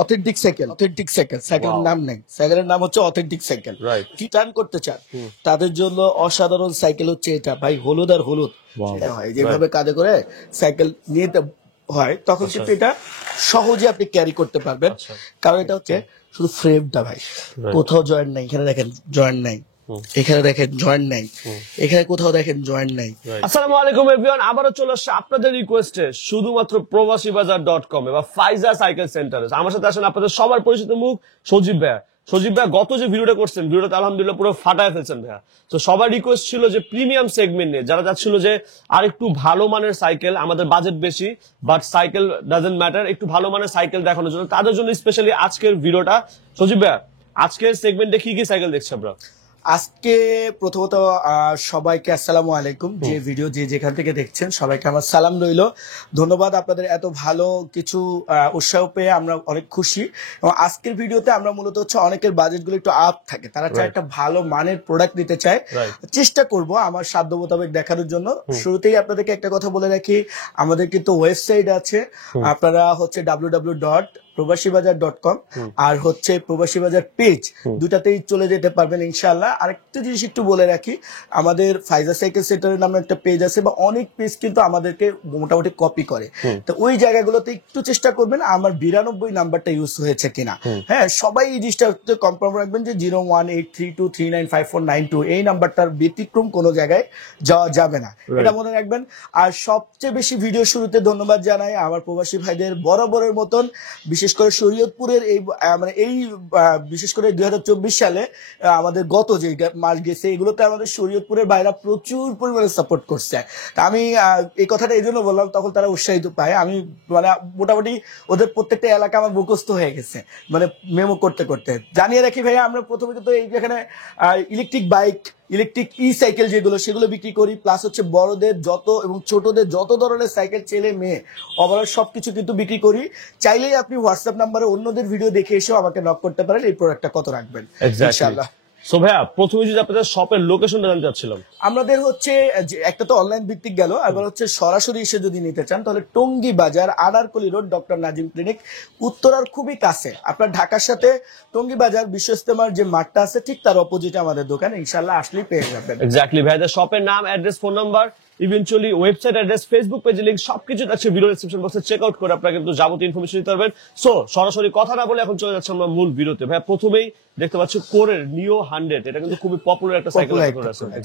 Authentic cycle, authentic cycle, সাইকেলের নাম নেই, সাইকেলের নাম হচ্ছে অথেন্টিক সাইকেল। কি টার্ন করতে চান তাদের জন্য অসাধারণ সাইকেল হচ্ছে এটা ভাই, হলুদ আর হলুদ সেটা হয় যেভাবে কাঁধে করে সাইকেল নিয়ে হয় তখন কিন্তু এটা সহজে আপনি ক্যারি করতে পারবেন, কারণ এটা হচ্ছে শুধু ফ্রেমটা ভাই, কোথাও জয়েন্ট নাই, এখানে দেখেন জয়েন্ট নাই, এখানে দেখেন জয়েন্ট নাই, এখানে কোথাও দেখেন জয়েন্ট নাই। আসসালামু আলাইকুম এভরিওয়ান, আবারও চলে আসছে আপনাদের রিকোয়েস্টে শুধুমাত্র প্রবাসীবাজার.com বা ফাইজা সাইকেল সেন্টারে। আমার সাথে আসেন আপনাদের সবার পরিচিত মুখ সজীব ভাইয়া। সজীব ভাইয়া গত যে ভিডিওটা করছেন, ভিডিওটা আলহামদুলিল্লাহ পুরো ফাটায় ফেলছেন ভাইয়া। তো সবার রিকোয়েস্ট ছিল যে প্রিমিয়াম সেগমেন্ট নিয়ে যারা যাচ্ছিল যে আর একটু ভালো মানের সাইকেল, আমাদের বাজেট বেশি বাট সাইকেল ডাজন্ট ম্যাটার, একটু ভালো মানের সাইকেল দেখানোর জন্য, তাদের জন্য স্পেশালি আজকের ভিডিওটা। সজীব ভাইয়া আজকের সেগমেন্টে কি কি সাইকেল দেখছি আমরা? আজকে প্রথমত সবাইকে আসসালামু আলাইকুম, যে ভিডিও যে যেখান থেকে দেখছেন সবাইকে আমার সালাম রইল, ধন্যবাদ। আপনাদের এত ভালো কিছু উৎসাহ পেয়ে আমরা অনেক খুশি। এবং আজকের ভিডিওতে আমরা মূলত হচ্ছে অনেকের বাজেটগুলো একটু আপ থাকে, তারা চায় একটা ভালো মানের প্রোডাক্ট নিতে চায়, চেষ্টা করব আমার সাধ্য মোতাবেক দেখানোর জন্য। শুরুতেই আপনাদেরকে একটা কথা বলে রাখি, আমাদের কিন্তু ওয়েবসাইট আছে, আপনারা হচ্ছে www.প্রবাসীবাজার.com আর হচ্ছে প্রবাসী বাজার পেজ, দুটাতেই চলে যেতে পারবেন ইনশাআল্লাহ। আরেকটা জিনিস একটু বলে রাখি, আমাদের ফাইজা সাইকেল সেন্টারের নামে একটা পেজ আছে, বা অনেক পেজ কিন্তু আমাদেরকে মোটামুটি কপি করে, তো ওই জায়গাগুলোতে একটু চেষ্টা করবেন আমার 92 নাম্বারটা ইউজ হয়েছে কিনা। হ্যাঁ, সবাই এই জিনিসটা কনফার্ম রাখবেন যে 01832395492 এই নাম্বারটার ব্যতিক্রম কোনো জায়গায় যাওয়া যাবে না, এটা মনে রাখবেন। আর সবচেয়ে বেশি ভিডিও শুরুতে ধন্যবাদ জানাই আমার প্রবাসী ভাইদের, বরাবরের মতন বিশেষ করে শরীয়তপুরের এই মানে এই বিশেষ করে 2024 সালে আমাদের গত যে মাস গেছে এগুলোতে আমাদের শরীয়তপুরের বাইরা প্রচুর পরিমাণে সাপোর্ট করছে। আমি এই কথাটা এই জন্য বললাম, তখন তারা উৎসাহিত পায়। আমি মানে মোটামুটি ওদের প্রত্যেকটা এলাকা আমার মুখস্থ হয়ে গেছে, মানে মেমো করতে করতে। জানিয়ে রাখি ভাইয়া, আমরা প্রথমে কিন্তু এই যেখানে ইলেকট্রিক বাইক, ইলেকট্রিক ই সাইকেল যেগুলো সেগুলো বিক্রি করি, প্লাস হচ্ছে বড়দের যত এবং ছোটদের যত ধরনের সাইকেল, ছেলে মেয়ে ওভারঅল সবকিছু কিন্তু বিক্রি করি। চাইলেই আপনি হোয়াটসঅ্যাপ নাম্বারে অন্যদের ভিডিও দেখে এসেও আমাকে নক করতে পারেন এই প্রোডাক্টটা কত রাখবেন ইনশাআল্লাহ। সো ভাইয়া প্রথমে যদি আপনাদের শপের লোকেশনটা জানতে চাচ্ছিলাম। আমাদের হচ্ছে একটা তো অনলাইন ভিত্তিক গেল, আবার হচ্ছে সরাসরি এসে যদি নিতে চান তাহলে টঙ্গী বাজার, Anarkali road, doctor Nazim clinic, উত্তরার খুবই কাছে। আপনার ঢাকার সাথে টঙ্গী বাজার বিশ্ব ইস্তেমার যে মাঠটা আছে ঠিক তার অপোজিটে আমাদের দোকান, ইনশাআল্লাহ আসলেই পেয়ে যাবেন। এক্স্যাক্টলি ভাইয়া, শপের নাম, address, phone number, eventually website address, Facebook পেজের লিংক সবকিছু আছে ভিডিও ডেসক্রিপশন বক্সে, চেক আউট করে আপনারা কিন্তু যাবতীয় ইনফরমেশন নিতে পারবেন। সো সরাসরি কথা না বলে এখন চলে যাচ্ছে আমরা মূল ভিডিওতে। ভাই প্রথমেই দেখতে পাচ্ছি কোরের নিও 100, এটা কিন্তু খুবই পপুলার একটা সাইকেল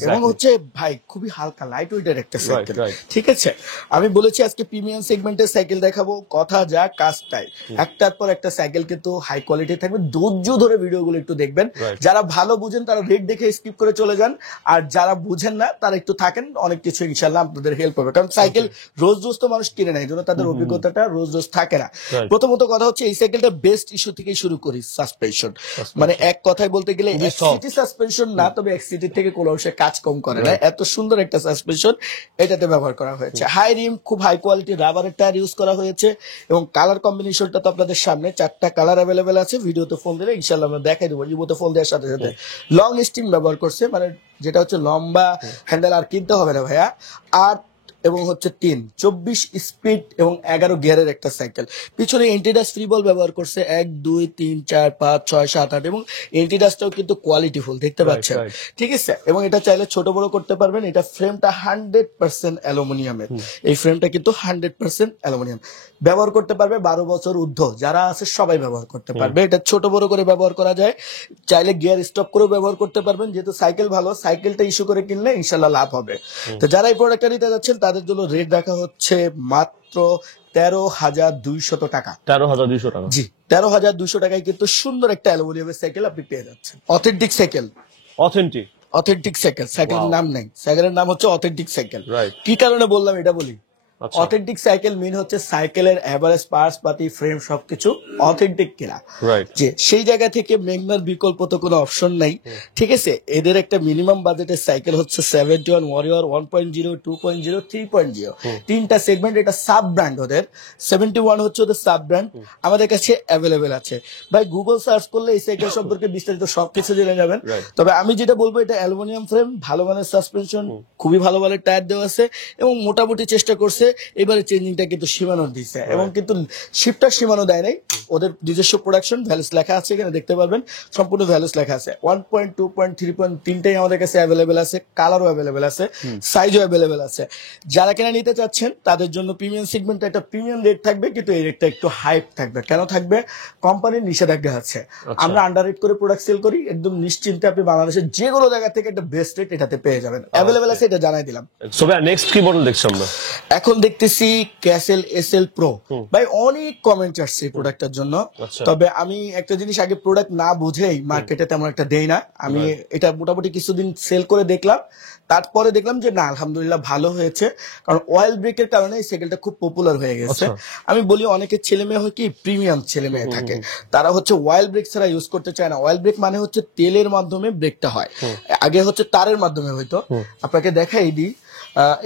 এবং হচ্ছে ভাই খুবই হালকা লাইট ওয়েটের একটা সাইকেল, ঠিক আছে। আমি বলেছি আজকে প্রিমিয়াম সেগমেন্টের সাইকেল দেখাবো, কথা যা কাজ তাই, একটার পর একটা সাইকেল কিন্তু হাই কোয়ালিটি থাকবে। ধৈর্য ধরে ভিডিওগুলো একটু দেখবেন, যারা ভালো বুঝেন তারা রেট দেখে স্কিপ করে চলে যান, আর যারা বুঝেন না তারা একটু থাকেন, অনেক কিছু ইনশাআল্লাহ আপনাদের হেল্প হবে। কারণ সাইকেল রোজ রোজ তো মানুষ কিনে নেয়, জন্য তাদের অভিজ্ঞতাটা রোজ রোজ থাকে না। প্রথমত কথা হচ্ছে এই সাইকেলটা বেস্ট ইস্যু থেকে শুরু করি, সাসপেনশন, মানে এক কথায় বলতে গেলে এক্সিটি সাসপেনশন না, তবে এক্সিটি থেকে কোনো অংশে কাজ কম করে না, এত সুন্দর একটা সাসপেনশন এটাতে ব্যবহার করা হয়েছে। হাই রিম, খুব হাই কোয়ালিটি রাবারের টায়ার ইউজ করা হয়েছে, এবং কালার কম্বিনেশনটা তো আপনাদের সামনে 4টা কালার অ্যাভেলেবেল আছে। ভিডিওতে ফোন দিলে ইনশাআল্লাহ আমরা দেখাই দেবো। ইমোতে ফোন দেওয়ার সাথে সাথে লং স্টিং ব্যবহার করছে, মানে যেটা হচ্ছে লম্বা হ্যান্ডেল আর কিনতে হবে না ভাইয়া। আর এবং হচ্ছে 24 স্পিড এবং 11 গিয়ারের একটা সাইকেল। পিছনে এন্টিডাস্ট ফ্রি বল ব্যবহার করছে 1 2 3 4 5 6 7 8, এবং এন্টিডাস্টটাও কিন্তু কোয়ালিটিফুল দেখতে পাচ্ছেন, ঠিক আছে। এবং এটা চাইলে ছোট বড় করতে পারবেন। এটা ফ্রেমটা 100% অ্যালুমিনিয়ামের, এই ফ্রেমটা কিন্তু 100% অ্যালুমিনিয়াম, ব্যবহার করতে পারবে 12 বছর ঊর্ধ্ব যারা আছে সবাই ব্যবহার করতে পারবে। এটা ছোট বড় করে ব্যবহার করা যায়, চাইলে গিয়ার স্টপ করেও ব্যবহার করতে পারবেন। যেহেতু সাইকেল ভালো, সাইকেলটা ইস্যু করে কিনলে ইনশাআল্লাহ লাভ হবে। তো যারা এই প্রোডাক্টটা নিতে যাচ্ছেন তাদের জন্য রেট রাখা হচ্ছে মাত্র 13,200 টাকা। 13,200 টাকা? জি, 13,200 টাকায় কিন্তু সুন্দর একটা অ্যালুমিনিয়ামের সাইকেল আপনি পেয়ে যাচ্ছেন। অথেন্টিক সাইকেল, অথেন্টিক সাইকেল, সাইকেলের নাম নেই, সাইকেলের নাম হচ্ছে অথেন্টিক সাইকেল। কি কারণে বললাম এটা বলি। অথেন্টিক সাইকেল মিন হচ্ছে সাইকেলের এভারেজ পার্টস পাতি, ফ্রেম সবকিছু অথেন্টিক কিনা, যে সেই জায়গা থেকে মেঘনার বিকল্প তো কোনো অপশন নাই, ঠিক আছে। এদের একটা মিনিমাম বাজেটের সাইকেল হচ্ছে 71 ওয়ারিয়র 1.0 2.0 3.0, তিনটা সেগমেন্ট। এটা সাব ব্র্যান্ড ওদের, 71 হচ্ছে ওদের সাব ব্র্যান্ড, আমাদের কাছে অ্যাভেলেবেল আছে। ভাই গুগল সার্চ করলে এই সাইকেল সম্পর্কে বিস্তারিত সবকিছু জেনে যাবেন। তবে আমি যেটা বলবো, এটা অ্যালুমিনিয়াম ফ্রেম, ভালো মানের সাসপেনশন, খুবই ভালো মানের টায়ার দেওয়া আছে, এবং মোটামুটি চেষ্টা করছে এবারে চেঞ্জিংটা কিন্তু সীমানো দিছে এবং কিন্তু শিপটা সীমানো দেয় নাই, ওদের নিজস্ব প্রোডাকশন ভ্যালুস লেখা আছে, এখানে দেখতে পারবেন সম্পূর্ণ ভ্যালুস লেখা আছে। 1.2.3. তিনটাই আমাদের কাছে অ্যাভেলেবেল আছে, কালারও অ্যাভেলেবেল আছে, সাইজও অ্যাভেলেবেল আছে। যারা কিনা নিতে চাচ্ছেন তাদের জন্য প্রিমিয়াম সেগমেন্টে একটা প্রিমিয়াম রেট থাকবে, কিন্তু এই রেটটা একটু হাইপ থাকবে। কেন থাকবে? কোম্পানির নিষেধাজ্ঞা আছে। আমরা আন্ডার রেট করে প্রোডাক্ট সেল করি, একদম নিশ্চিন্তে আপনি বাংলাদেশের যে কোনো জায়গা থেকে একটা বেস্ট রেট এটাতে পেয়ে যাবেন, অ্যাভেলেবেল আছে, এটা জানাই দিলাম। সো ভাই নেক্সট কি মডেল দেখছি আমরা? এখন দেখতেছি ক্যাসেল এসএল প্রো। ভাই অনেক কমেন্ট আসছে এই প্রোডাক্টটার জন্য, তবে আমি একটা জিনিস আগে প্রোডাক্ট না বুঝেই মার্কেটে তেমন একটা দেই না। আমি এটা মোটামুটি কিছুদিন সেল করে দেখলাম, তারপরে দেখলাম যে না আলহামদুলিল্লাহ ভালো হয়েছে, কারণ অয়েল ব্রেকের কারণে এই সাইকেলটা খুব পপুলার হয়ে গেছে। আমি বলি অনেকের ছেলে মেয়ে হয় কি প্রিমিয়াম ছেলে মেয়ে থাকে, তারা হচ্ছে অয়েল ব্রেক ছাড়া ইউজ করতে চায় না। অয়েল ব্রেক মানে হচ্ছে তেলের মাধ্যমে ব্রেকটা হয়, আগে হচ্ছে তারের মাধ্যমে হইতো। আপনাকে দেখাই দিই,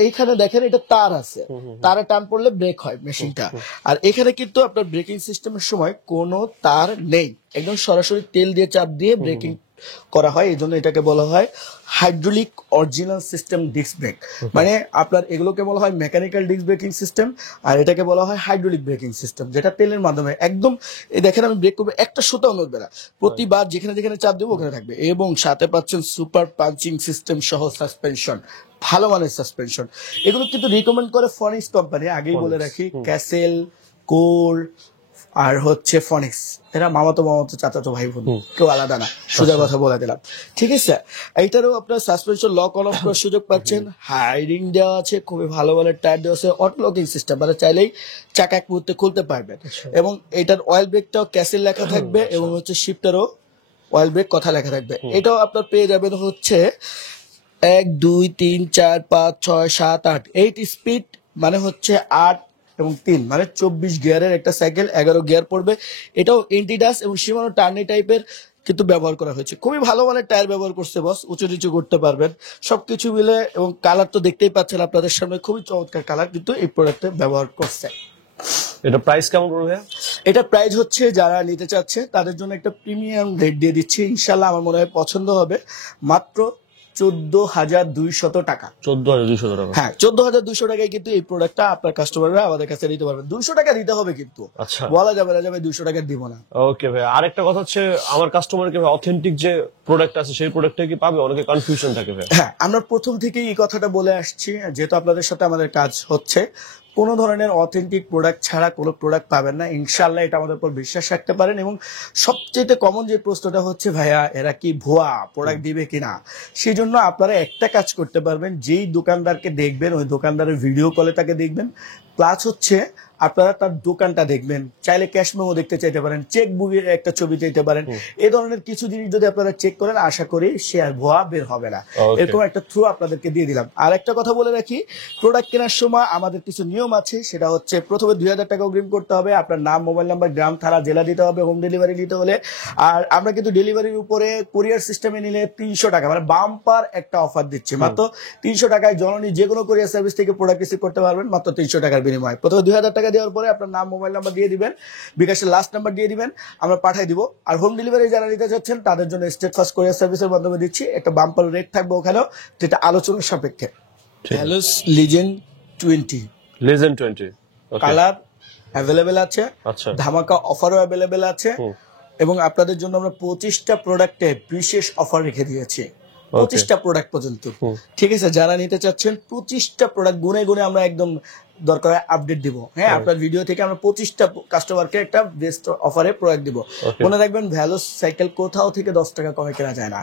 এইখানে দেখেন এটা তার আছে, তারে টান পড়লে ব্রেক হয় মেশিনটা। আর এখানে কিন্তু আপনার ব্রেকিং সিস্টেমের সময় কোনো তার নেই, একদম সরাসরি তেল দিয়ে চাপ দিয়ে ব্রেকিং করা হয়। এই জন্য এটাকে বলা হয় hydraulic original system disc brake. মানে আপনার এগুলোকে বলা হয় মেকানিক্যাল ডিস্ক ব্রেকিং সিস্টেম, আর এটাকে বলা হয় হাইড্রোলিক ব্রেকিং সিস্টেম, যেটা তেলের মাধ্যমে একদম এই দেখেন আমি ব্রেক করবো, একটা সুতাও নড়বে না, প্রতিবার যেখানে যেখানে চাপ দেবো ওখানে থাকবে। এবং সাথে পাচ্ছেন সুপার পাঞ্চিং সিস্টেম সহ সাসপেনশন, ভালো মানের সাসপেনশন। এগুলো কিন্তু রিকমেন্ড করে ফনিক্স কোম্পানি, আগেই বলে রাখি। ক্যাসেল, কোর আর হচ্ছে ফনিক্স, এরা মামাতো চাচাতো ভাই বোন, কেউ আলাদা না, সোজা কথা বলে দিলাম। ঠিক আছে, এইটারও আপনার সাসপেনশন লক অন অফ করার সুযোগ পাচ্ছেন, হাইডিং দেওয়া আছে, খুবই ভালো ভালো টায়ার দেওয়া আছে, অটো লকিং সিস্টেম, মানে চাইলেই চাকা এক মুহূর্তে খুলতে পারবেন। এবং এটার অয়েল ব্রেকটাও ক্যাসেল লেখা থাকবে, এবং হচ্ছে শিফটারও অয়েল ব্রেক কথা লেখা থাকবে। এটাও আপনার পেয়ে যাবেন হচ্ছে 1 2 3 4 5 6 7 8 8 স্পিড, মানে হচ্ছে 8 এবং 3 মানে 24 গিয়ারের একটা সাইকেল, 11 গিয়ার পড়বে। এটাও এন্টিডাস এবং সীমানো টার্নি টাইপের কিন্তু ব্যবহার করা হয়েছে। খুবই ভালো মানের টায়ার ব্যবহার করছে বস, উঁচু নিচু করতে পারবেন সবকিছু মিলে। এবং কালার তো দেখতেই পাচ্ছেন আপনাদের সামনে, খুবই চমৎকার কালার কিন্তু এই প্রোডাক্টে ব্যবহার করছে। এটা প্রাইস কেমন পড়বে? এটা প্রাইস হচ্ছে যারা নিতে চাচ্ছে তাদের জন্য একটা প্রিমিয়াম রেট দিয়ে দিচ্ছি, ইনশাল্লাহ আমার মনে হয় পছন্দ হবে, মাত্র 14,200 টাকা। 14,200 টাকা? হ্যাঁ, 14,200 টাকায় কিন্তু এই প্রোডাক্টটা আপনার কাস্টমাররা আমাদের কাছে নিতে পারবেন। 200 টাকা দিতে হবে কিন্তু, আচ্ছা বলা যাবে না যে ভাই 200 টাকা দিব না। ওকে ভাই, আরেকটা কথা হচ্ছে আমার কাস্টমারকে অথেন্টিক যে প্রোডাক্ট আছে সেই প্রোডাক্টটা কি পাবে? অনেকে কনফিউশন থাকে ভাই। হ্যাঁ, আমরা প্রথম থেকেই এই কথাটা বলে আসছি, যেহেতু আপনাদের সাথে আমাদের কাজ হচ্ছে, কোন ধরনের অথেন্টিক প্রোডাক্ট ছাড়া কোনো প্রোডাক্ট পাবেন না, ইনশাল্লাহ এটা আমাদের উপর বিশ্বাস রাখতে পারেন। এবং সবচেয়ে কমন যে প্রশ্নটা হচ্ছে ভাইয়া এরা কি ভুয়া প্রোডাক্ট দিবে কিনা, সেই জন্য আপনারা একটা কাজ করতে পারবেন, যেই দোকানদারকে দেখবেন ওই দোকানদারের ভিডিও কলে তাকে দেখবেন, প্লাস হচ্ছে আপনারা তার দোকানটা দেখবেন, চাইলে ক্যাশ মেমো দেখতে চাইতে পারেন, চেক বুকের একটা ছবি চাইতে পারেন। এই ধরনের কিছু জিনিস যদি আপনারা চেক করেন, আশা করি সে আর ভুয়া বের হবে না। এরকম একটা থ্রু আপনাদেরকে দিয়ে দিলাম। আর একটা কথা বলে রাখি, প্রোডাক্ট কেনার সময় আমাদের কিছু নিয়ম আছে, সেটা হচ্ছে প্রথমে 2,000 টাকা অগ্রিম করতে হবে, আপনার নাম, মোবাইল নাম্বার, গ্রাম, থানা, জেলা দিতে হবে হোম ডেলিভারি নিতে হলে। আর আমরা কিন্তু ডেলিভারির উপরে কুরিয়ার সিস্টেমে নিলে 300 টাকা, মানে বাম্পার একটা অফার দিচ্ছি, মাত্র 300 টাকায় জননী যে কোনো কুরিয়ার সার্ভিস থেকে প্রোডাক্ট রিসিভ করতে পারবেন মাত্র 300 টাকার বিনিময়ে। প্রথমে 2,000 টাকা দেওয়ার পরে আপনার নাম, মোবাইল নাম্বার দিয়ে দিবেন, বিকাশের লাস্ট নাম্বার দিয়ে দিবেন, আমরা পাঠিয়ে দিব। আর হোম ডেলিভারি যারা নিতে চাচ্ছেন তাদের জন্য স্টেট ফার্স্ট কুরিয়ার সার্ভিসের মাধ্যমে দিচ্ছি, একটা বাম্পার রেট থাকবে ওখানেও, যেটা আলোচনার সাপেক্ষে। Values legend 20 legend 20 colour available আছে, আচ্ছা ধামাকা অফারও অ্যাভেলেবেল আছে। এবং আপনাদের জন্য আমরা 25টা প্রোডাক্টে বিশেষ অফার রেখে দিয়েছি, 25টা প্রোডাক্ট পর্যন্ত। ঠিক আছে, যারা নিতে চাচ্ছেন 25টা প্রোডাক্ট গুনে গুনে আমরা একদম দরকার হয় আপডেট দিব। হ্যাঁ, আপনার ভিডিও থেকে আমরা 25টা কাস্টমারকে একটা বেস্ট অফারে প্রোডাক্ট দিব। মনে রাখবেন ভ্যালুস সাইকেল কোথাও থেকে 10 টাকা কমে কেনা যায় না,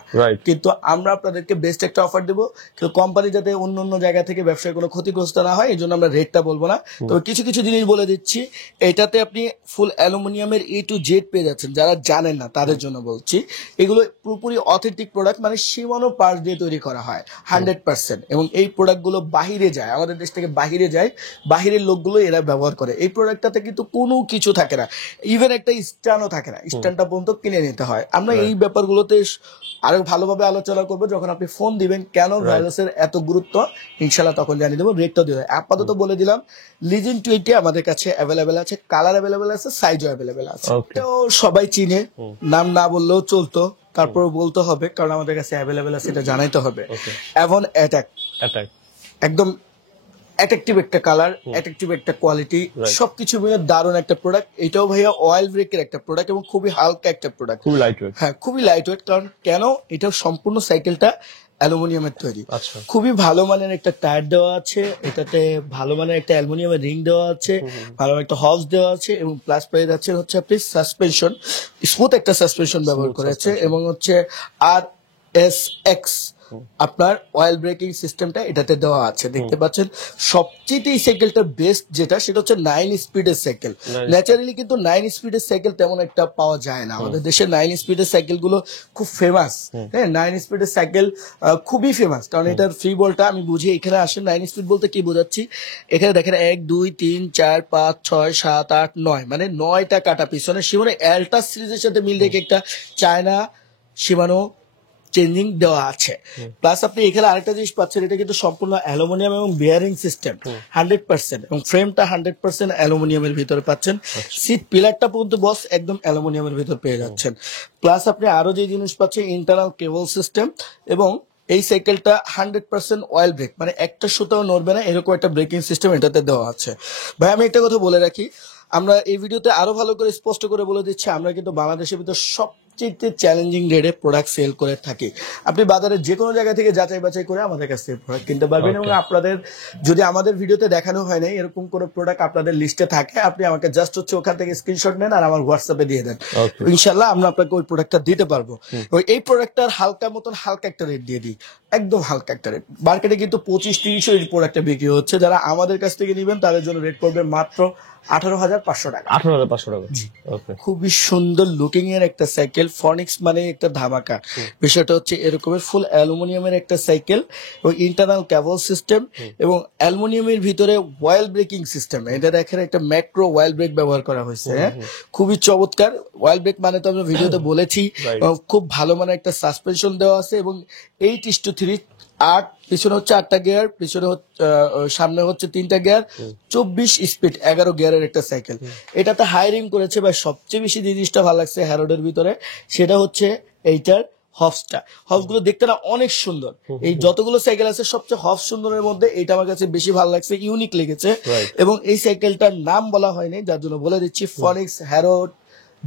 কিন্তু আমরা আপনাদেরকে বেস্ট একটা অফার দিব। কিন্তু কোম্পানি যাতে অন্য অন্য জায়গা থেকে ব্যবসায় কোনো ক্ষতিগ্রস্ত না হয়, এই জন্য আমরা রেটটা বলবো না। তবে কিছু কিছু জিনিস বলে দিচ্ছি, এটাতে আপনি ফুল অ্যালুমিনিয়ামের A to Z পেয়ে যাচ্ছেন। যারা জানেন না তাদের জন্য বলছি, এগুলো পুরোপুরি অথেন্টিক প্রোডাক্ট, মানে সীমানো পার্টস দিয়ে তৈরি করা হয় 100%। এবং এই প্রোডাক্টগুলো বাহিরে যায়, আমাদের দেশ থেকে বাহিরে যায়, বাহিরের লোকগুলো এরা ব্যবহার করে। এই প্রোডাক্টটাতে কিন্তু কোনো কিছু থাকে না, ইভেন একটা স্ট্যান্ডও থাকে না, স্ট্যান্ডটা পর্যন্ত কিনে নিতে হয়। আমরা এই ব্যাপারগুলোতে আরো ভালোভাবে আলোচনা করবো যখন আপনি ফোন দিবেন, কেন ভ্যালুসের এত গুরুত্ব, ইনশাল্লাহ তখন জানিয়ে দেবো, রেটটা দিয়ে। আপাতত বলে দিলাম লিজেন্ড 20 আমাদের কাছে অ্যাভেলেবেল আছে, কালার অ্যাভেলেবেল আছে, সাইজও অ্যাভেলেবেল আছে। এটাও সবাই চিনে, নাম না বললেও চলতো, তারপর বলতে হবে কারণ আমাদের কাছে অ্যাভেলেবেল আছে, এটা জানাইতে হবে। অ্যাভন অ্যাটাক, একদম অ্যাট্রাকটিভ একটা কালার, অ্যাট্রাকটিভ একটা কোয়ালিটি, সবকিছু মিলে দারুণ একটা প্রোডাক্ট। এটাও ভাইয়া অয়েল ব্রেকের একটা প্রোডাক্ট এবং খুবই হালকা একটা প্রোডাক্ট, খুবই লাইট ওয়েট। হ্যাঁ খুবই লাইট ওয়েট। কারণ কেন, এটা সম্পূর্ণ সাইকেলটা অ্যালুমিনিয়ামের তৈরি। আচ্ছা, খুবই ভালো মানের একটা টায়ার দেওয়া আছে, এটাতে ভালো মানের একটা অ্যালুমিনিয়ামের রিং দেওয়া আছে, ভালো একটা হবস দেওয়া আছে, এবং প্লাস পেয়ে যাচ্ছেন হচ্ছে আপনি সাসপেনশন, স্মুথ একটা সাসপেনশন ব্যবহার করেছে, এবং হচ্ছে RSX আপনার অয়েল ব্রেকিং সিস্টেমটা এটাতে দেওয়া আছে, দেখতে পাচ্ছেন। সবচেয়ে এই সাইকেলটার বেস্ট যেটা, সেটা হচ্ছে 9 স্পিডের সাইকেল। ন্যাচারালি কিন্তু 9 স্পিডের সাইকেল তেমন একটা পাওয়া যায় না আমাদের দেশে। 9 স্পিডের সাইকেল গুলো খুব ফেমাস, হ্যাঁ 9 স্পিডের সাইকেল খুবই ফেমাস, কারণ এটার ফ্রি বলটা আমি বুঝি। এখানে আসেন 9 স্পিড বলতে কি বোঝাচ্ছি, এখানে দেখেন 1 2 3 4 5 6 7 8 9, মানে 9টা কাটা পিছনে। শিমানো অ্যাল্টাস সিরিজের সাথে মিল রেখে একটা চায়না শিমানো চেঞ্জিং দেওয়া আছে। প্লাস আপনি এখানে আরেকটা জিনিস পাচ্ছেন, এটা কিন্তু সম্পূর্ণ অ্যালুমিনিয়াম এবং বিয়ারিং সিস্টেম 100%, এবং ফ্রেমটা 100% অ্যালুমিনিয়ামের ভিতরে পাচ্ছেন। সিট পিলারটা পর্যন্ত বস একদম অ্যালুমিনিয়ামের ভিতর পেয়ে যাচ্ছেন। প্লাস আপনি আরো যে জিনিস পাচ্ছেন, ইন্টারনাল কেবল সিস্টেম, এবং এই সাইকেলটা 100% অয়েল ব্রেক, মানে একটা সুতাও নড়বে না, এরকম একটা ব্রেকিং সিস্টেম এটাতে দেওয়া আছে। ভাই আমি একটা কথা বলে রাখি, আমরা এই ভিডিওতে আরো ভালো করে স্পষ্ট করে বলে দিচ্ছি, আমরা কিন্তু বাংলাদেশের ভিতর সবচেয়ে চ্যালেঞ্জিং রেটে প্রোডাক্ট সেল করে থাকি। আপনি বাজারে যে কোনো জায়গা থেকে যাচাই বাছাই করে আমাদের কাছ থেকে প্রোডাক্ট কিনতে পারবেন। এবং আপনাদের যদি আমাদের ভিডিওতে দেখানো হয় না এরকম কোনো প্রোডাক্ট আপনাদের লিস্টে থাকে, আপনি আমাকে জাস্ট হচ্ছে ওখান থেকে স্ক্রিনশট নেন আর আমার হোয়াটসঅ্যাপে দিয়ে দেন, ইনশাল্লাহ আমরা আপনাকে ওই প্রোডাক্টটা দিতে পারবো। এই প্রোডাক্টটার হালকা একটা রেট দিয়ে দিই, একদম হালকা একটা রেট। মার্কেটে কিন্তু 25-30 এই প্রোডাক্টটা বিক্রি হচ্ছে, যারা আমাদের কাছ থেকে নিবেন তাদের জন্য রেট পড়বে মাত্র 18,500 টাকা। 18,500 টাকা। খুবই সুন্দর লুকিং এর একটা সাইকেল, ফনিক্স মানে একটা ধামাকা। বিষয়টা হচ্ছে এরকমের ফুল অ্যালুমিনিয়ামের একটা সাইকেল, এবং ইন্টারনাল কেবল সিস্টেম, এবং অ্যালুমিনিয়ামের ভিতরে ওয়েল ব্রেকিং সিস্টেম। এটা দেখেন একটা ম্যাক্রো ওয়েল ব্রেক ব্যবহার করা হয়েছে, হ্যাঁ খুবই চমৎকার। ওয়েল ব্রেক মানে তো আমরা ভিডিওতে বলেছি, খুব ভালো মানে একটা সাসপেনশন দেওয়া আছে, এবং 8:3 8, পিছনে হচ্ছে 8টা গিয়ার, পিছনে সামনে হচ্ছে 3টা গিয়ার, 24 স্পিড 11 গিয়ারের একটা সাইকেল। এটাতে হাইরিং করেছে, বা সবচেয়ে বেশি যে জিনিসটা ভালো লাগছে হ্যারোডের ভিতরে, সেটা হচ্ছে এইটার হবসটা। হবস গুলো দেখতে না অনেক সুন্দর, এই যতগুলো সাইকেল আছে সবচেয়ে হবস সুন্দরের মধ্যে এইটা আমার কাছে বেশি ভালো লাগছে, ইউনিক লেগেছে। এবং এই সাইকেলটার নাম বলা হয়নি, যার জন্য বলে দিচ্ছি, ফনিক্স হ্যারোড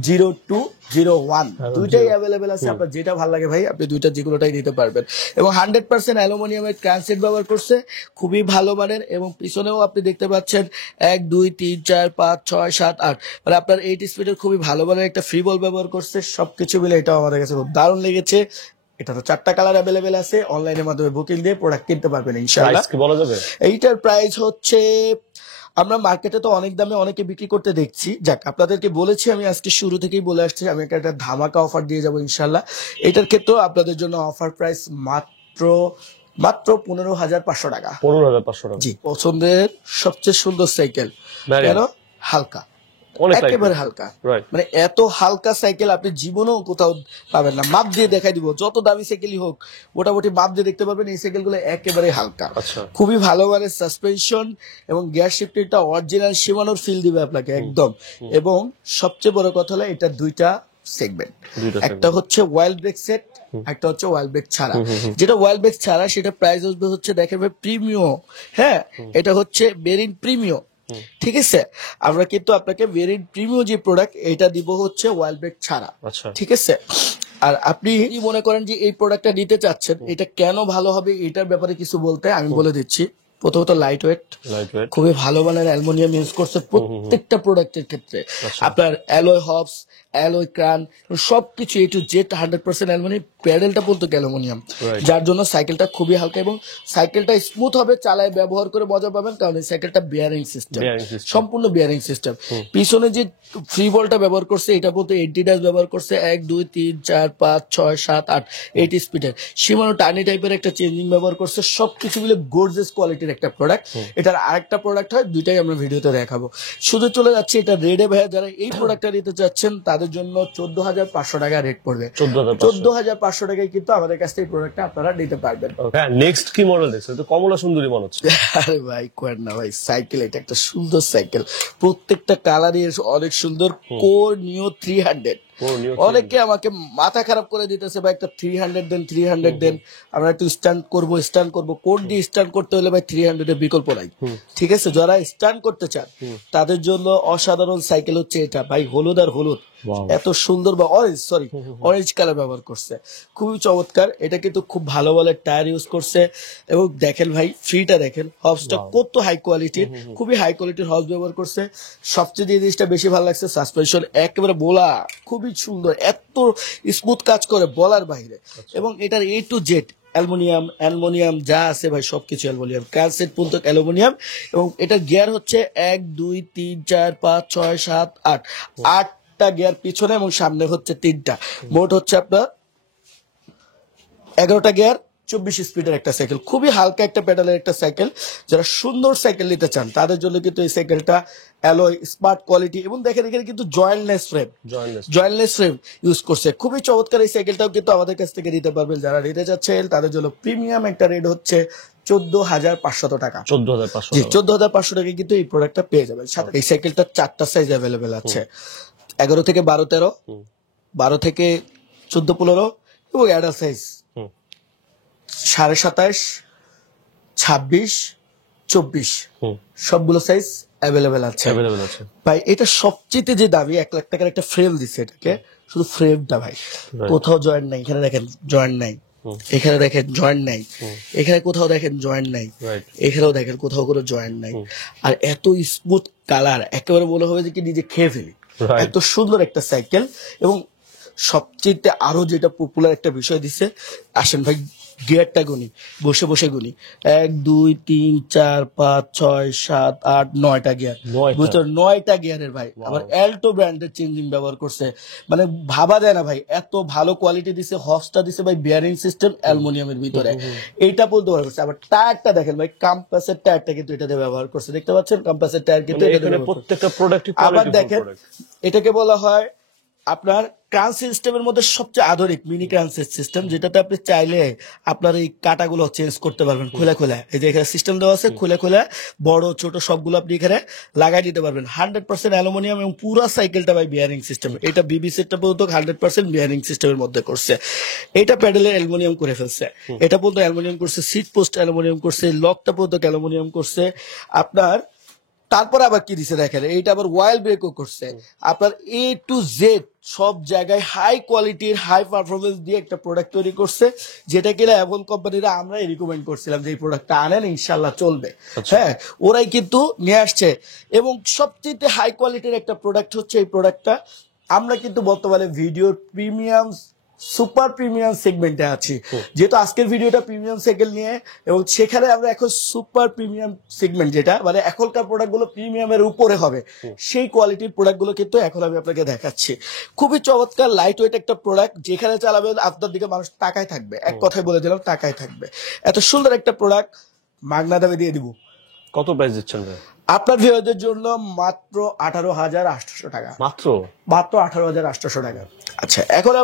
0201, দুইটাই অ্যাভেলেবেল আছে। আপনার যেটা ভালো লাগে ভাই আপনি দুইটা যেগুলোটাই নিতে পারবেন। এবং 100% অ্যালুমিনিয়ামের ক্রানসেট ব্যবহার করছে, খুবই ভালো মানের। এবং পিছনেও আপনি দেখতে পাচ্ছেন 1 2 3 4 5 6 7 8, মানে আপনার 8 স্পিডের খুবই ভালো মানের একটা ফ্রি বল ব্যবহার করছে। সবকিছু মিলে এটাও আমাদের কাছে খুব দারুণ লেগেছে। এটা তো 4টা কালার অ্যাভেলেবেল আছে, অনলাইনের মাধ্যমে বুকিং দিয়ে প্রোডাক্ট কিনতে পারবেন ইনশাআল্লাহ। কি বলা যাবে? এইটার প্রাইস হচ্ছে, আমরা মার্কেটে তো অনেক দামে অনেকে বিক্রি করতে দেখছি, যাক আপনাদেরকে বলেছি, আমি আজকে শুরু থেকেই বলে আসছি আমি একটা ধামাকা অফার দিয়ে যাবো ইনশাল্লাহ। এটার ক্ষেত্রেও আপনাদের জন্য অফার প্রাইস মাত্র 15,500 টাকা। 15,500 টাকা। জি, পছন্দের সবচেয়ে সুন্দর সাইকেল, কেন হালকা, একেবারে হালকা, মানে এত হালকা সাইকেল আপনি জীবনেও কোথাও পাবেন না। মাপ দিয়ে দেখাই দিব, যত দামি সাইকেলই হোক মোটামুটি মাপ দিয়ে দেখতে পাবেন এই সাইকেল গুলো একেবারে হালকা। খুবই ভালো মানের সাসপেনশন, এবং গিয়ার শিফটিংটা অরিজিনাল শিমানোর ফিল দিবে আপনাকে একদম। এবং সবচেয়ে বড় কথা হলো এটা দুইটা সেগমেন্ট, একটা হচ্ছে ওয়াইল্ড ব্রেক সেট, একটা হচ্ছে ওয়াইল্ড ব্রেক ছাড়া। যেটা ওয়াইল্ড ব্রেক ছাড়া সেটা প্রাইস আসবে হচ্ছে দেখেন ভাই প্রিমিয়াম, হ্যাঁ এটা হচ্ছে বেরিন প্রিমিয়াম, ঠিক আছে। আমরা কিন্তু আপনাকে ভেরিয়েন্ট প্রিমিয়াম যে প্রোডাক্ট এটা দিব হচ্ছে ওয়াইল্ড ব্রেক ছাড়া, ঠিক আছে। আর আপনি মনে করেন যে এই প্রোডাক্টটা নিতে চাচ্ছেন, এটা কেন ভালো হবে এটার ব্যাপারে কিছু বলতে আমি বলে দিচ্ছি। প্রথমত লাইট ওয়েট, খুবই ভালো মানের অ্যালুমিনিয়াম ইউজ করছে প্রত্যেকটা প্রোডাক্টের ক্ষেত্রে। আপনার অ্যালয় হবস, অ্যালয় ক্রান, সবকিছু এ টু জেড 100% অ্যালুমিনিয়াম, প্যাডেলটা বলতো অ্যালুমিনিয়াম, যার জন্য সাইকেলটা খুবই হালকা এবং সাইকেলটা স্মুথ হবে, চালায় ব্যবহার করে মজা পাবেন, কারণ এই সাইকেলটা বিয়ারিং সিস্টেম, সম্পূর্ণ বিয়ারিং সিস্টেম। পিছনে যে ফ্রি বলটা ব্যবহার করছে এটা বলতে 80 ডাস ব্যবহার করছে, 1 2 3 4 5 6 7 8 8 স্পিডের শিমানো টার্নি টাইপের একটা চেঞ্জিং ব্যবহার করছে। সবকিছু মিলে গর্জিয়াস কোয়ালিটির একটা প্রোডাক্ট। এটার আরেকটা প্রোডাক্ট হয়, দুইটাই আমরা ভিডিওতে দেখাবো। শুধু চলে যাচ্ছে এটা রেডে ভাইয়া, যারা এই প্রোডাক্টটা নিতে চাচ্ছেন তাদের জন্য 14,500 টাকা রেট পড়বে। 14,500 টাকায় কিন্তু আমাদের কাছ থেকে প্রোডাক্টটা আপনারা নিতে পারবেন। নেক্সট কি মডেল দেখছেন? তো কমলা সুন্দরী মনে হচ্ছে। আরে ভাই কোয়ার না ভাই, সাইকেল এটা একটা সুন্দর সাইকেল, প্রত্যেকটা কালারই অনেক সুন্দর। কোর নিও 300 অনেকে আমাকে মাথা খারাপ করে দিতেছে ভাই একটা 300 দেন 300 দেন, আমরা একটু স্ট্যান্ড করবো কোড দিয়ে স্ট্যান্ড করতে হলে ভাই 300 এর বিকল্প নাই। ঠিক আছে, যারা স্ট্যান্ড করতে চান তাদের জন্য অসাধারণ সাইকেল হচ্ছে এটা ভাই, হলুদ আর হলুদ এত সুন্দর, বা অরেঞ্জ কালার ব্যবহার করছে, খুবই চমৎকার। এটা কিন্তু খুব ভালো ভালো টায়ার ইউজ করছে, এবং দেখেন ভাই ফ্রিটা দেখেন, হবসটা কত হাই কোয়ালিটির, খুবই হাই কোয়ালিটির হবস ব্যবহার করছে। সবচেয়ে যে জিনিসটা বেশি ভালো লাগছে সাসপেনশন একেবারে বলা খুবই সুন্দর, এত স্মুথ কাজ করে বলার বাইরে। এবং এটার A to Z অ্যালুমিনিয়াম যা আছে ভাই সবকিছু অ্যালুমিনিয়াম, ক্যালসেট পর্যন্ত অ্যালুমিনিয়াম। এবং এটার গিয়ার হচ্ছে 1 2 3 4 5 6 7 8 8টা গিয়ার পিছনে এবং সামনে হচ্ছে 3টা, মোট হচ্ছে আপনার 11টা গিয়ার, 24 স্পিডের একটা সাইকেল, খুবই হালকা একটা পেডালের একটা সাইকেল। যারা সুন্দর সাইকেল নিতে চান তাদের জন্য কিন্তু এই সাইকেলটা অ্যালয় স্মার্ট কোয়ালিটি, এবং দেখেন এখানে কিন্তু জয়েন্টলেস ফ্রেম ইউজ করছে, খুবই চমৎকার। এই সাইকেলটাও কিন্তু আমাদের কাছ থেকে নিতে পারবেন যারা নিতে চাচ্ছেন, তাদের জন্য প্রিমিয়াম একটা রেট হচ্ছে 14,500 টাকা। 14,500 টাকা কিন্তু এই প্রোডাক্টটা পেয়ে যাবেন। সাথে এই সাইকেলটার 4টা সাইজ অ্যাভেলেবেল আছে, 11 থেকে 12 13, 12 থেকে 14 15, এবং অ্যাডাল্ট সাইজ 27.5 26 24, সবগুলো সাইজ অ্যাভেলেবেল আছে ভাই। এটা সবচেয়ে যে দামি 1 লাখ টাকার একটা ফ্রেম দিচ্ছে এটাকে, শুধু ফ্রেমটা ভাই, কোথাও জয়েন্ট নাই, এখানে দেখেন জয়েন্ট নাই, এখানে দেখেন জয়েন্ট নাই, এখানে কোথাও দেখেন জয়েন্ট নাই, এখানেও দেখেন কোথাও কোনো জয়েন্ট নাই। আর এত স্মুথ কালার, একেবারে মনে হবে যে কি নিজে খেয়ে ফেলি, এত সুন্দর একটা সাইকেল। এবং সবচেয়ে আরো যেটা পপুলার একটা বিষয় দিচ্ছে, আসেন ভাই গিয়ারটা গুনি, বসে বসে গুনি, 1 2 3 4 5 6 7 8 9টা গিয়ার, বুঝতে 9টা গিয়ারের ভাই। আবার অ্যাল্টো ব্র্যান্ডের চেঞ্জিং ব্যবহার করছে, মানে ভাবা যায় না ভাই, এত ভালো কোয়ালিটি দিছে। হর্সটা দিছে ভাই বিয়ারিং সিস্টেম অ্যালুমিনিয়ামের ভিতরে, এইটা বলতে ব্যবহার করছে। আবার টায়ারটা দেখেন ভাই, কাম্পাসের টায়ারটা কিন্তু এটাতে ব্যবহার করছে, দেখতে পাচ্ছেন কাম্পাসের টায়ার কিন্তু প্রত্যেকটা প্রোডাক্ট। আবার দেখেন এটাকে বলা হয় আপনার ক্রাঞ্চ সিস্টেমের মধ্যে সবচেয়ে আধুনিক মিনি ক্রাঞ্চ সিস্টেম, যেটাতে আপনি চাইলে আপনার এই কাটাগুলো চেঞ্জ করতে পারবেন খুলে খুলে। এই যে এখানে সিস্টেম দেওয়া আছে, খুলে খুলে বড় ছোট সবগুলো আপনি এখানে লাগাই দিতে পারবেন। 100% অ্যালুমিনিয়াম, এবং পুরো সাইকেলটা ভাই বিয়ারিং সিস্টেম। এটা বিবিসিটা পর্যন্ত 100% বিয়ারিং সিস্টেমের মধ্যে করছে। এটা প্যাডেলে অ্যালুমিনিয়াম করে ফেলছে, এটা পর্যন্ত অ্যালুমিনিয়াম করছে, সিট পোস্ট অ্যালুমিনিয়াম করছে, লকটা পর্যন্ত অ্যালুমিনিয়াম করছে আপনার। তারপর আবার কি দিছে দেখেন, এইটা আবার ওয়াইল ব্রেকও করছে আপনার। A to Z সব জায়গায় হাই কোয়ালিটির হাই পারফরমেন্স দিয়ে একটা প্রোডাক্ট তৈরি করছে, যেটা কিনা অ্যাভন কোম্পানিরা আমরাই রিকমেন্ড করছিলাম যে এই প্রোডাক্টটা আনেন, ইনশাল্লাহ চলবে। হ্যাঁ, ওরাই কিন্তু নিয়ে আসছে। এবং সবচেয়ে হাই কোয়ালিটির একটা প্রোডাক্ট হচ্ছে এই প্রোডাক্টটা। আমরা কিন্তু বর্তমানে ভিডিওর প্রিমিয়াম সুপার প্রিমিয়াম সেগমেন্টে আছি, যেহেতু আজকের ভিডিওটা প্রিমিয়াম সাইকেল নিয়ে, এবং সেখানে আমরা এখন সুপার প্রিমিয়াম সেগমেন্ট, যেটা মানে এখনকার প্রোডাক্টগুলো প্রিমিয়ামের উপরে হবে, সেই কোয়ালিটির প্রোডাক্টগুলো কিন্তু এখন আমি আপনাকে দেখাচ্ছি। খুবই চমৎকার লাইট ওয়েট একটা প্রোডাক্ট, যেখানে চালাবেন আপনার দিকে মানুষ তাকায় থাকবে, এক কথায় বলে দিলাম তাকায় থাকবে। এত সুন্দর একটা প্রোডাক্ট মাগনা দামে দিয়ে দিব। কত প্রাইস দিচ্ছেন ভাই আপনার ভিউয়ারদের জন্য? মাত্র 18,800 টাকা। মাত্র 18,800 টাকা। আচ্ছা, এখন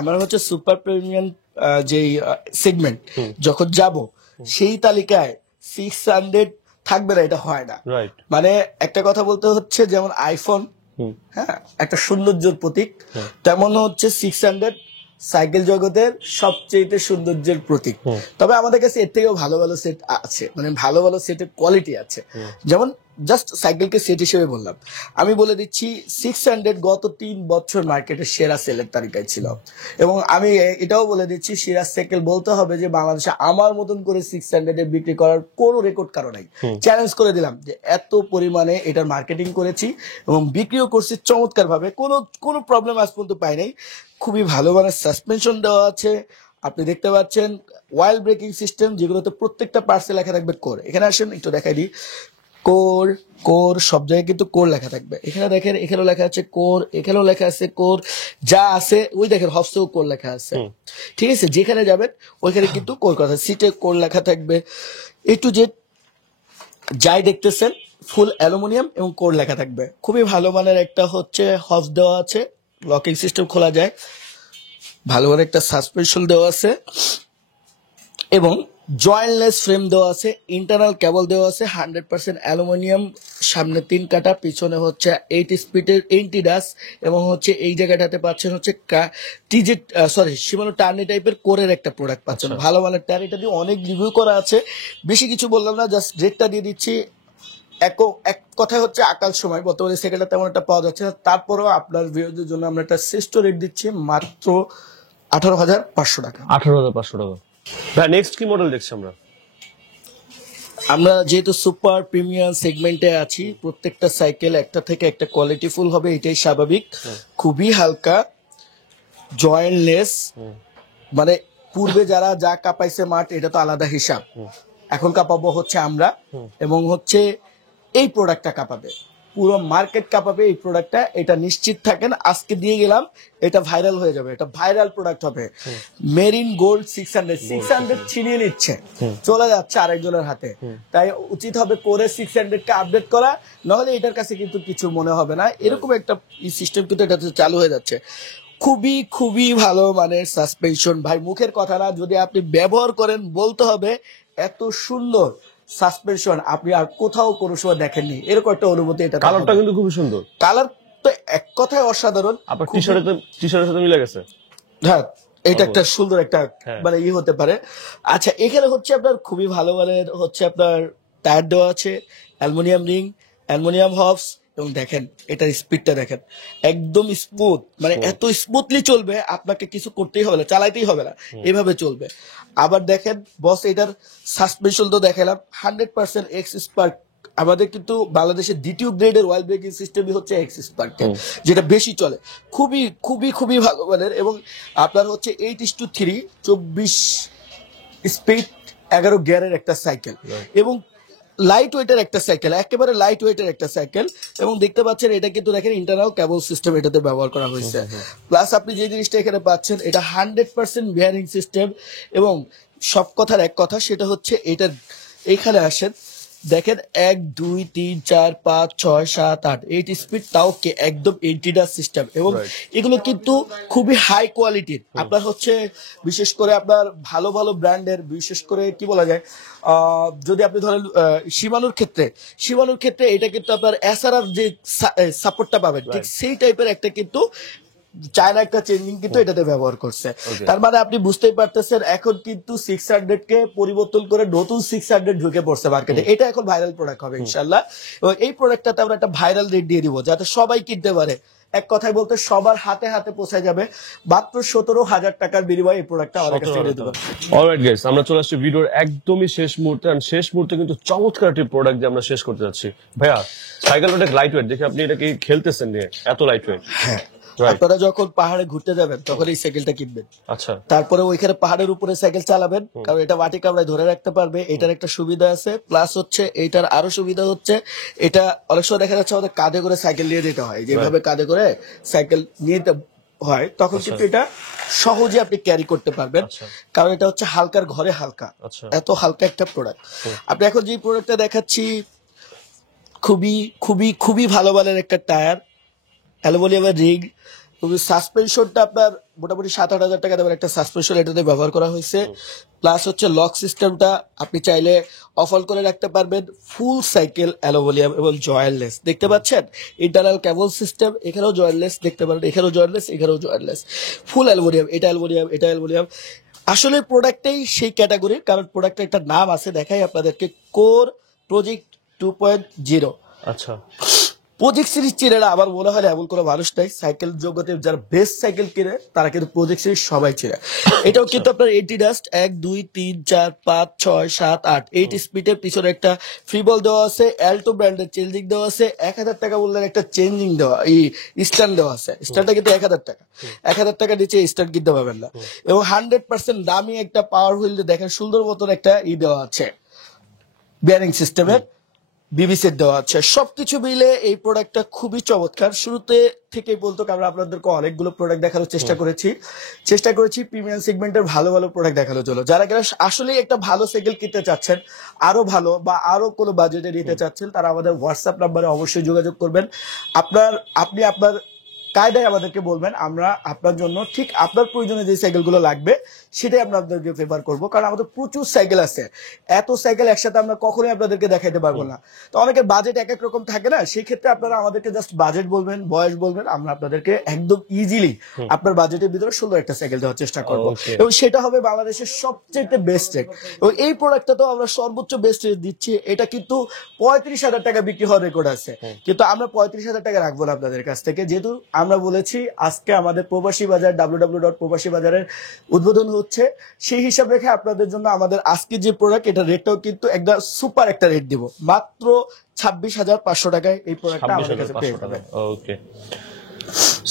আমরা হচ্ছে সুপার প্রিমিয়াম যেই সেগমেন্ট যখন যাব, সেই তালিকায় 600 থাকবে না, এটা হয় না। মানে একটা কথা বলতে হচ্ছে, যেমন আইফোন হ্যাঁ একটা সৌন্দর্যের প্রতীক, তেমন হচ্ছে 600 সাইকেল জগতের সবচেয়ে সৌন্দর্যের প্রতীক। তবে আমাদের কাছে এর থেকেও ভালো ভালো সেট আছে, মানে ভালো ভালো সেটের কোয়ালিটি আছে। যেমন জাস্ট সাইকেলকে সেট হিসেবে বললাম, আমি বলে দিচ্ছি 600 গত 3 বছর মার্কেটের সেরা সেলের তালিকায় ছিল। এবং আমি এটাও বলে দিচ্ছি, সেরা সাইকেল বলতে হবে যে বাংলাদেশে আমার মতন করে 600 এ বিক্রি করার কোনো রেকর্ড কারো নাই। চ্যালেঞ্জ করে দিলাম যে এত পরিমাণে এটার মার্কেটিং করেছি এবং বিক্রিও করছি চমৎকার ভাবে, কোনো প্রবলেম আজ পর্যন্ত পাই নাই। খুবই ভালো মানের সাসপেনশন দেওয়া আছে, আপনি দেখতে পাচ্ছেন ওয়াইল ব্রেকিং সিস্টেম, যেগুলোতে প্রত্যেকটা পার্টসে লেখা থাকবে কোর। এখানে আসেন একটু দেখাই দিই, কোর সব জায়গায় কিন্তু কোর লেখা থাকবে। এখানে দেখেন, এখানেও লেখা আছে কোর, এখানেও লেখা আছে কোর, যা আছে ওই দেখেন হবসেও কোর লেখা আছে। ঠিক আছে, যেখানে যাবেন ওইখানে কিন্তু কোর কথা, সিটে কোর লেখা থাকবে। A to Z যাই দেখতেছেন ফুল অ্যালুমিনিয়াম এবং কোর লেখা থাকবে। খুবই ভালো মানের একটা হচ্ছে হবস দেওয়া আছে, লকিং সিস্টেম খোলা যায়, ভালো মানের একটা সাসপেনশন দেওয়া আছে, এবং জয়েন্টলেস ফ্রেম দেওয়া আছে, ইন্টারনাল কেবল দেওয়া আছে, 100% অ্যালুমিনিয়াম সামনে 3 কাটা, পিছনে হচ্ছে 8 স্পিডের এন্টিডাস, এবং হচ্ছে এই জায়গাটাতে পাচ্ছেন হচ্ছে টিজে শিমানো টার্নি টাইপের কোরের একটা প্রোডাক্ট পাচ্ছেন, ভালো মানের টায়ার। এটা দিয়ে অনেক রিভিউ করা আছে, বেশি কিছু বললাম না, জাস্ট রেটটা দিয়ে দিচ্ছি। এক কথায় হচ্ছে আকাল সময়, বর্তমানে সেকেন্ডটা তেমন একটা পাওয়া যাচ্ছে না, তারপরেও আপনার ভিউজের জন্য আমরা একটা শ্রেষ্ঠ রেট দিচ্ছি মাত্র 18,500 টাকা। 18,500 টাকা। ভাই নেক্সট কি মডেল দেখছি আমরা? আমরা যেহেতু সুপার প্রিমিয়াম সেগমেন্টে আছি, প্রত্যেকটা সাইকেল একটা থেকে একটা কোয়ালিটি ফুল হবে, এটাই স্বাভাবিক। খুবই হালকা, জয়েন্টলেস, মানে পূর্বে যারা যা কাঁপাইছে মাঠ, এটা তো আলাদা হিসাব, এখন কাঁপাবো হচ্ছে আমরা, এবং হচ্ছে এই প্রোডাক্টটা কাঁপাবে, পুরো মার্কেট কাঁপাবে এই প্রোডাক্টটা, এটা নিশ্চিত থাকেন। আজকে দিয়ে গেলাম, এটা ভাইরাল হয়ে যাবে, এটা ভাইরাল প্রোডাক্ট হবে। মেরিন গোল্ড 600 ছিনিয়ে নিচ্ছে, চলে যাচ্ছে আরেকজনের হাতে, তাই উচিত হবে করে 600 কে আপডেট করা, নাহলে এটার কাছে কিন্তু কিছু মনে হবে না। এরকম একটা সিস্টেম কিন্তু এটাতে চালু হয়ে যাচ্ছে। খুবই খুবই ভালো মানের সাসপেনশন ভাই, মুখের কথা না, যদি আপনি ব্যবহার করেন বলতে হবে এত সুন্দর সাসপেনশন আপনি আর কোথাও কোনো সময় দেখেননি, এরকম একটা অনুভূতি। এটা কালারটা কিন্তু খুবই সুন্দর, কালার তো এক কথায় অসাধারণ। আপনার টি-শার্টের সাথে মিলে গেছে। হ্যাঁ, এটা একটা সুন্দর একটা মানে হতে পারে। আচ্ছা, এখানে হচ্ছে আপনার খুবই ভালো মানের হচ্ছে আপনার টায়ার দেওয়া আছে, অ্যালুমিনিয়াম রিং, অ্যালুমিনিয়াম হবস, এবং দেখেন এটার স্পিডটা দেখেন, একদম স্মুথ, মানে এত স্মুথলি চলবে আপনাকে কিছু করতেই হবে না, চালাইতেই হবে না, এভাবে চলবে। আবার দেখেন বস, এটার সাসপেনশন তো দেখালাম 100% এক্স স্পার্ক। আমাদের কিন্তু বাংলাদেশের দ্বিতীয় গ্রেডের ওয়েল ব্রেকিং সিস্টেমই হচ্ছে এক্স স্পার্ক, যেটা বেশি চলে, খুবই খুবই খুবই ভালো মানের। এবং আপনার হচ্ছে 8:3 24 স্পিড 11 গিয়ারের একটা সাইকেল, এবং লাইট ওয়েটের একটা সাইকেল, একেবারে লাইট ওয়েটের একটা সাইকেল। এবং দেখতে পাচ্ছেন এটা কিন্তু দেখেন ইন্টারনাল কেবল সিস্টেম এটাতে ব্যবহার করা হয়েছে। প্লাস আপনি যে জিনিসটা এখানে পাচ্ছেন, এটা 100% বিয়ারিং সিস্টেম। এবং সব কথার এক কথা, সেটা হচ্ছে এটার এখানে আসেন, দেখেন 1 2 3 4 5 6 7 8 8 স্পিড, তাও কে একদম এন্টিডাস সিস্টেম। এবং এগুলো কিন্তু খুবই হাই কোয়ালিটির। আপনার হচ্ছে বিশেষ করে আপনার ভালো ভালো ব্র্যান্ডের, বিশেষ করে কি বলা যায়, যদি আপনি ধরেন শিমানোর ক্ষেত্রে এটা কিন্তু আপনার এসআরআর যে সাপোর্টটা পাবেন, ঠিক সেই টাইপের একটা কিন্তু চায়না একটা চেঞ্জিং কিন্তু এটাতে ব্যবহার করছে। তার মানে আপনি বুঝতেই পারতেছেন, এখন কিন্তু 600 কে পরিবর্তন করে নতুন 600 ঢুকে পড়ছে মার্কেটে। এটা এখন ভাইরাল প্রোডাক্ট হবে ইনশাল্লাহ, এবং এই প্রোডাক্টটাতে আমরা একটা ভাইরাল রেট দিয়ে দিব, যাতে সবাই কিনতে পারে। এক কথায় বলতে সবার হাতে হাতে পৌঁছায় যাবে, মাত্র 17,000 টাকার বিনিময়ে এই প্রোডাক্টটা আমাদের কাছে দিয়ে দেবো। অলরাইট গাইস, আমরা চলে আসছি ভিডিওর একদমই শেষ মুহূর্তে, আর শেষ মুহূর্তে কিন্তু চমৎকার একটি প্রোডাক্ট দিয়ে আমরা শেষ করতে যাচ্ছি। ভাইয়া, সাইকেলটা অনেক লাইট ওয়েট, দেখে আপনি এটা কি খেলতেছেন নিয়ে, এত লাইট ওয়েট। হ্যাঁ, আপনারা যখন পাহাড়ে ঘুরতে যাবেন তখন এই সাইকেলটা কিনবেন। আচ্ছা, তারপরে ওইখানে পাহাড়ের উপরে সাইকেল চালাবেন, কারণ এটা মাটি কামড়ায় ধরে রাখতে পারবে, এটার একটা সুবিধা আছে। প্লাস হচ্ছে এটার আরো সুবিধা হচ্ছে, এটা অনেক সময় দেখা যাচ্ছে আমাদের কাঁধে করে সাইকেল নিয়ে যেতে হয়, যেভাবে কাঁধে করে সাইকেল নিয়ে হয়, তখন কিন্তু এটা সহজে আপনি ক্যারি করতে পারবেন, কারণ এটা হচ্ছে হালকার ঘরে হালকা, এত হালকা একটা প্রোডাক্ট। আপনি এখন যে প্রোডাক্টটা দেখাচ্ছি, খুবই খুবই খুবই ভালো মানের একটা টায়ার, অ্যালুমিনিয়ামের রিং, সাসপেনশনটা আপনার মোটামুটি 7-8 হাজার টাকা দামের একটা সাসপেনশন এটাতে ব্যবহার করা হয়েছে। প্লাস হচ্ছে লক সিস্টেমটা আপনি চাইলে অফ অন করে রাখতে পারবেন। ফুল সাইকেল অ্যালুমিনিয়াম এবং জয়েন্টলেস, দেখতে পাচ্ছেন ইন্টারনাল কেবল সিস্টেম, এখানেও জয়েন্টলেস দেখতে পারেন, এখানেও জয়েন্টলেস, এখানেও জয়েন্টলেস, ফুল অ্যালুমিনিয়াম, এটা অ্যালুমিনিয়াম, এটা অ্যালুমিনিয়াম। আসলে প্রোডাক্টটাই সেই ক্যাটাগরির, কারণ প্রোডাক্টের একটা নাম আছে, দেখাই আপনাদেরকে, কোর প্রজেক্ট 2.0। আচ্ছা, প্রজেক্ট সিরিজ চিনে না, আমার মনে হয় এমন কোনো মানুষ নাই সাইকেল জগতে যারা বেস্ট সাইকেল কিনে তারা কিন্তু প্রজেক্ট সিরিজ সবাই চিনে। এটাও কিন্তু আপনার এন্টিডাস্ট 1 2 3 4 5 6 7 8 8 স্পিডের, পিছনে একটা ফ্রি বল দেওয়া আছে, অ্যাল্টো ব্র্যান্ডের চেঞ্জিং দেওয়া আছে, 1,000 টাকা বললেন একটা চেঞ্জিং দেওয়া, এই স্ট্যান্ড দেওয়া আছে, স্ট্যান্ডটা কিন্তু 1,000 টাকা, 1,000 টাকা নিচে স্ট্যান্ড কিনতে পারবেন না। এবং 100% দামি একটা পাওয়ার হুইল দেখেন সুন্দর মতন একটা দেওয়া আছে, বিয়ারিং সিস্টেমের বিবিসেট দেওয়া আছে। সবকিছু মিলে এই প্রোডাক্টটা খুবই চমৎকার। শুরুতে থেকেই বলতো, কারণ আপনাদেরকে অনেকগুলো প্রোডাক্ট দেখানোর চেষ্টা করেছি প্রিমিয়াম সেগমেন্টের ভালো ভালো প্রোডাক্ট দেখানোর জন্য। যারা আসলে একটা ভালো সাইকেল কিনতে চাচ্ছেন, আরো ভালো বা আরো কোনো বাজেটে নিতে চাচ্ছেন, তারা আমাদের হোয়াটসঅ্যাপ নাম্বারে অবশ্যই যোগাযোগ করবেন। আপনি আপনার কায়দায় আমাদেরকে বলবেন, আমরা আপনার জন্য ঠিক আপনার প্রয়োজনে যে সাইকেলগুলো লাগবে সেটাই আমরা আপনাদেরকে ফেভার করবো। কারণ আমাদের প্রচুর সাইকেল আছে, এত সাইকেল একসাথে আমরা কখনোই আপনাদেরকে দেখাইতে পারবো না। তো অনেকের বাজেট এক এক রকম থাকে না, সেই ক্ষেত্রে আপনারা আমাদেরকে জাস্ট বাজেট বলবেন, বয়স বলবেন, আমরা আপনাদেরকে একদম ইজিলি আপনার বাজেটের ভিতরে সুন্দর একটা সাইকেল দেওয়ার চেষ্টা করবো। এবং সেটা হবে বাংলাদেশের সবচেয়ে বেস্ট রেট। এবং এই প্রোডাক্টটা তো আমরা সর্বোচ্চ বেস্ট রেট দিচ্ছি। এটা কিন্তু 35,000 টাকা বিক্রি হওয়ার রেকর্ড আছে, কিন্তু আমরা 35,000 টাকা রাখবো না আপনাদের কাছ থেকে, যেহেতু আমরা বলেছি আজকে আমাদের প্রবাসী বাজার www.প্রবাসীবাজারের উদ্বোধন হচ্ছে। সেই হিসাব রেখে আপনাদের জন্য আমাদের আজকে যে প্রোডাক্ট, এটা রেটটাও কিন্তু একটা সুপার একটা রেট দিব, মাত্র 26,500 টাকায় এই প্রোডাক্টটা আমাদের কাছে পেয়ে যাবেন। ওকে,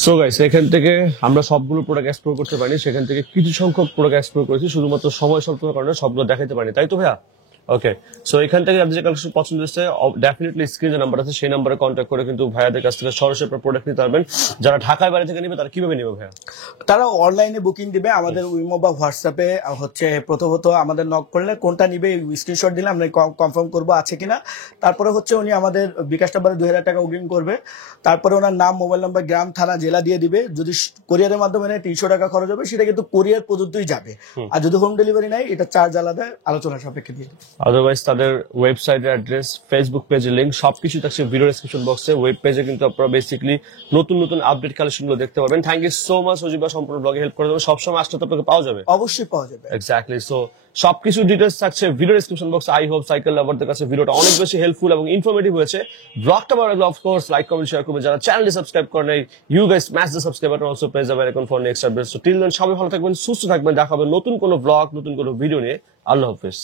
সো গাইস, এখান থেকে আমরা সবগুলো প্রোডাক্ট এক্সপ্লোর করতে পারিনি, সেখান থেকে কিছু সংখ্যক প্রোডাক্ট এক্সপ্লোর করেছি, শুধুমাত্র সময় স্বল্পতার কারণে সবগুলো দেখাতে পারিনি, তাই তো ভাইয়া? ওকে, সো এখান থেকে আপনাদের যে কালেকশন পছন্দ হচ্ছে ডেফিনেটলি স্ক্রিনে নাম্বার আছে, সেই নাম্বারে কন্ট্যাক্ট করে কিন্তু ভাইয়াদের কাছ থেকে সরাসরি আপনার প্রোডাক্ট নিতে পারবেন। যারা ঢাকার বাইরে থেকে নেবে তারা কিভাবে নেবে ভাইয়া? তারা অনলাইনে বুকিং দিবে আমাদের উইমো বা হোয়াটসঅ্যাপে, হচ্ছে প্রথমত আমাদের নক করলে কোনটা নিবে স্ক্রিনশট দিলে আমরা কনফার্ম করবো আছে কিনা। তারপরে হচ্ছে উনি আমাদের বিকাশ নাম্বারে 2,000 টাকা অগ্রিম করবে, তারপরে ওনার নাম, মোবাইল নাম্বার, গ্রাম, থানা, জেলা দিয়ে দিবে। যদি কোরিয়ারের মাধ্যমে নেয় 300 টাকা খরচ হবে, সেটা কিন্তু কোরিয়ার পর্যন্তই যাবে। আর যদি হোম ডেলিভারি নেয় এটা চার্জ আলাদা, আলোচনা সাপেক্ষে দিয়ে দেবে। আদারওয়াইজ তাদের ওয়েবসাইটের অ্যাড্রেস, ফেসবুক পেজের লিংক সবকিছু থাকছে ভিডিও ডেসক্রিপশন বক্সে। ওয়েব পেজে কিন্তু আপনারা বেসিক্যালি নতুন নতুন আপডেট কালেকশনগুলো দেখতে পাবেন। থ্যাংক ইউ সো মাচ সজীব ভাই, সম্পূর্ণ ব্লগে হেল্প করে দেবেন, সবসময় আসলে তো আপনাকে পাওয়া যাবে। অবশ্যই পাওয়া যাবে। এক্স্যাক্টলি, সো সবকিছু ডিটেলস থাকছে ভিডিও ডেসক্রিপশন বক্সে। আই হোপ সাইকেল লাভারদের কাছে ভিডিওটা অনেক বেশি হেল্পফুল এবং ইনফরমেটিভ হয়েছে। ব্লগটা ভালো লাগলে অফকোর্স লাইক, কমেন্ট, শেয়ার করবেন। যারা চ্যানেলটি সাবস্ক্রাইব করেন নাই, you guys smash the subscribe button, also press the bell icon for next updates. So till then সবাই ভালো থাকবেন, সুস্থ থাকবেন, দেখা হবে নতুন কোনো ব্লগ, নতুন কোনো ভিডিও নিয়ে। আল্লাহ হাফেজ।